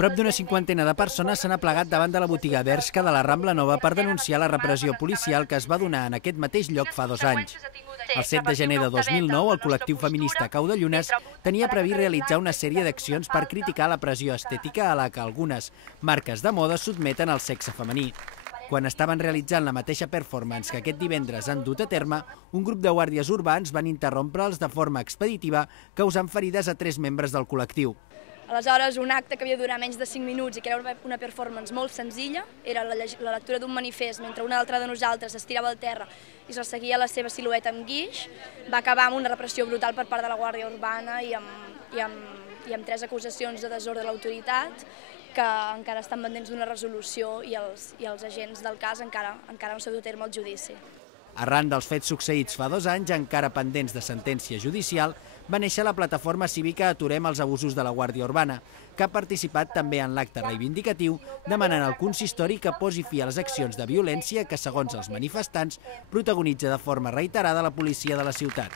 Prop d'una cinquantena de persones s'han aplegat davant de la botiga Bershka de la Rambla Nova per denunciar la repressió policial que es va donar en aquest mateix lloc fa 2 anys. El 7 de gener de 2009, el col·lectiu feminista Cau de Llunes tenia previst realitzar una sèrie d'accions per criticar la pressió estètica a la que algunes marques de moda sotmeten al sexe femení. Quan estaven realitzant la mateixa performance que aquest divendres han dut a terme, un grup de guàrdies urbans van interrompre'ls de forma expeditiva, causant ferides a 3 membres del col·lectiu. Aleshores, un acte que havia de durar menys de 5 minuts i que era una performance molt senzilla, era la lectura d'un manifest mentre una altra de nosaltres estirava al terra i se seguia la seva silueta amb guix, va acabar amb una repressió brutal per part de la Guàrdia Urbana i amb 3 acusacions de desordre de l'autoritat que encara estan pendents d'una resolució i els agents del cas encara no s'ha dut a terme el judici. Arran dels fets succeïts fa 2 anys, encara pendents de sentència judicial, va néixer la plataforma cívica Aturem els abusos de la Guàrdia Urbana, que ha participat també en l'acte reivindicatiu, demanant al consistori que posi fi a les accions de violència que, segons els manifestants, protagonitza de forma reiterada la policia de la ciutat.